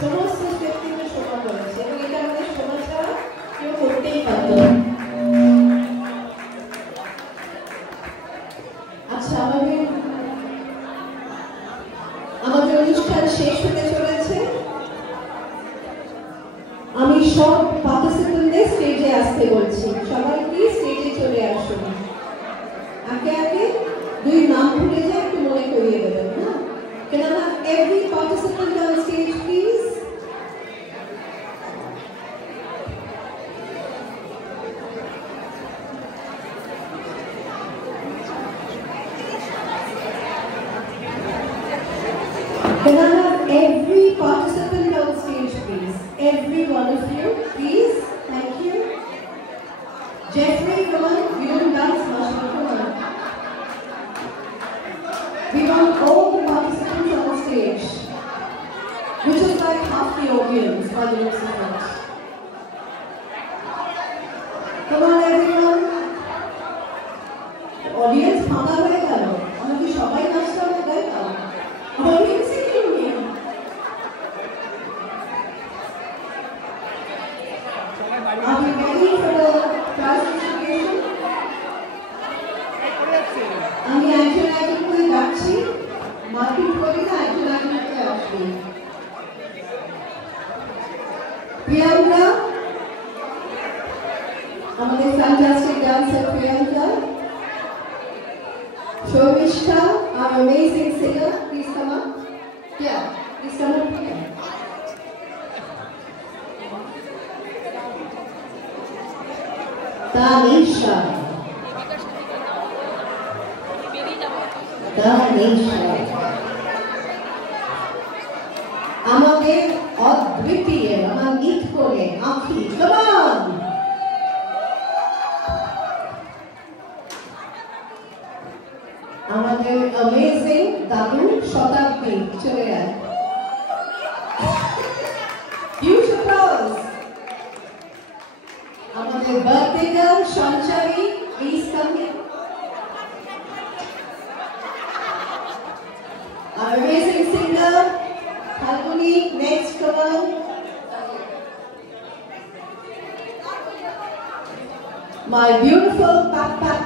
সমস্ত ব্যক্তিকে শোভা করেছে এবং এটা আমাদের সমাজ ছাড়া কেউ করতেই পারত না। আচ্ছা, আমাদের অনুষ্ঠান শেষ হতে চলেছে। আমি সব পার্টিসিপেন্টদের স্টেজে আসতে বলছি। সবাই প্লিজ স্টেজে চলে আসুন। আগে আগে দুই নাম ভুলে যায় একটু মনে করিয়ে দেবেন না? Can I have every participant on stage, please? Can I have every participant on stage, please? Every one of you, please. Thank you. Jeffrey, come on. You don't dance much, but come on. We want all the participants on stage, which is like half the audience by the looks of it. Come on, everyone. The audience, bhanga hoye gelo. Amra ki shobai nachte hobe তাই তো? Audience কি করবে? Are you ready for the prize distribution? আমি একজন একজন করে যাচ্ছি, মার্কেট করি না, একজন একজন করে আসবি। প্রিয়াঙ্কা, আমাদের fantastic dancer Priyanka. Shomishka, our amazing singer, please come up. Yeah, please come up here. Tanisha. আমাদের অদ্বিতীয়, আমার গীত করে আঁখি, come on! আমাদের অ্যামেজিং দাদু শতাব্দী চলে আয়। Huge applause! আমাদের birthday girl Sanchari, please come here. Our amazing singer, Halguni, next, come on. My beautiful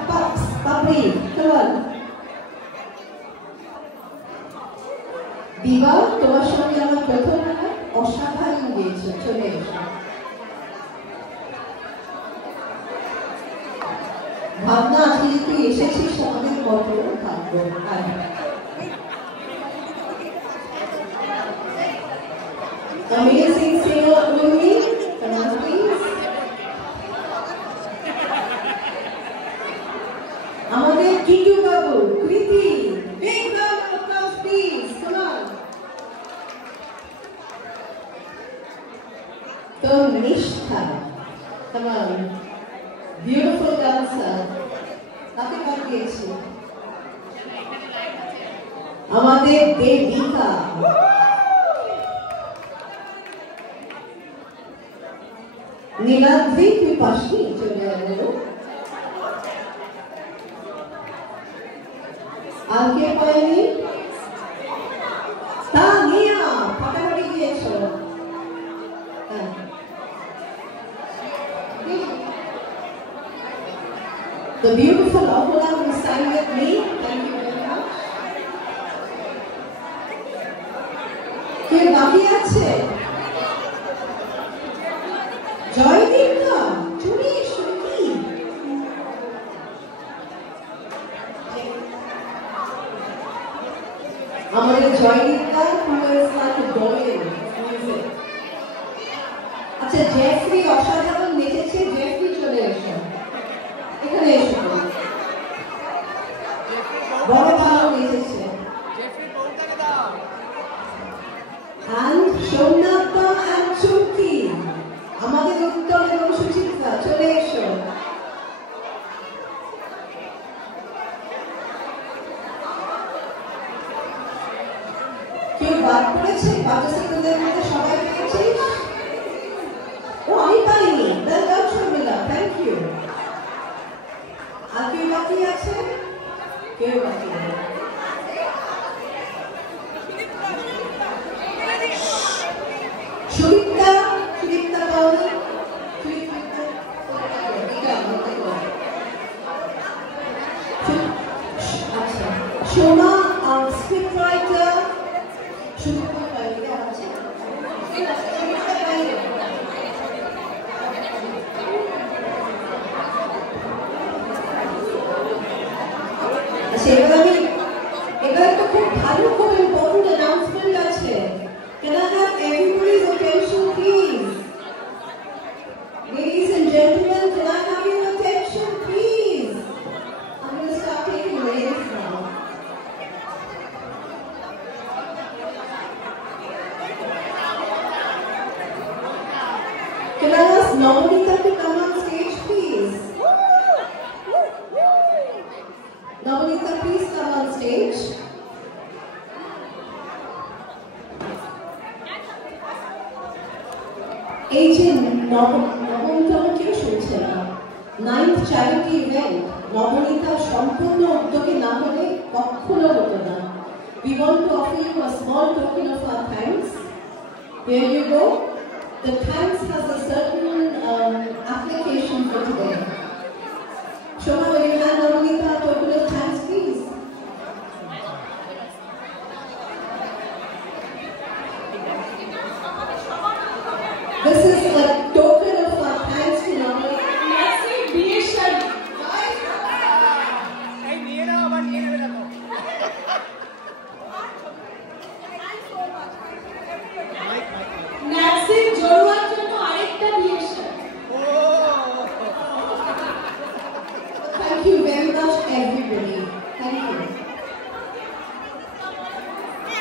pups, Puppy, come on. Diva, তোমার সঙ্গে আমার প্রথম অসাধারণ গেয়েছে, চলে এসো। ভাবনা, আজকে যে তুই এসেছিস আমাদের কত ভাগ্য। Amazing singer, Umi, come on please. আমাদের কিটু বাবু, কৃতি, big round of applause please, come on. Nishtha, come on, beautiful dancer. তাকে কার দিয়েছি? আমাদের দেবিকা। নীলাদ্রি, তুই পাশে চলে এলো। আর কে পায়নি? তানিয়া, ফাটাফাটি দিয়েছ। The beautiful Ahula who sang with me, thank you very much. কে বাকি আছে? জয়দীপা, চলে এসো কি? আমাদের জয়দীপা আচ্ছা, জেফরি অসাধারণ নেচেছে। জেফরি চলে এসো, এখানে এসো। বড় ভালো নেচেছে। And সোমনাথা and চুমকি, আমাদের উত্তম এবং সুচিত্রা চলে এসো। কেউ বাদ পড়েছে? পার্টিসিপেন্টদের মধ্যে সবাই পেয়েছিস? ও, আমি পাইনি। Thank you. আর কেউ বাকি আছে? কেউ বাকি নেই। সুন্দর বাইরে আছে এবার তো খুব ভালো খুব ইম্পর্টেন্ট অ্যানাউন্সমেন্ট আছে Can I have everybody's attention please? Ladies and gentlemen, can I have your attention please? I'm going to start taking names now. Can I ask Navanita to come on stage please? Navanita, please come on stage. এই যে নবমতম কেউ শুনছে না 9th charity event Nabanita সম্পূর্ণ উদ্যোগে না হলে কখনো হতো না We want to offer you a small token of our thanks. Here you go. The thanks has a certain application for today.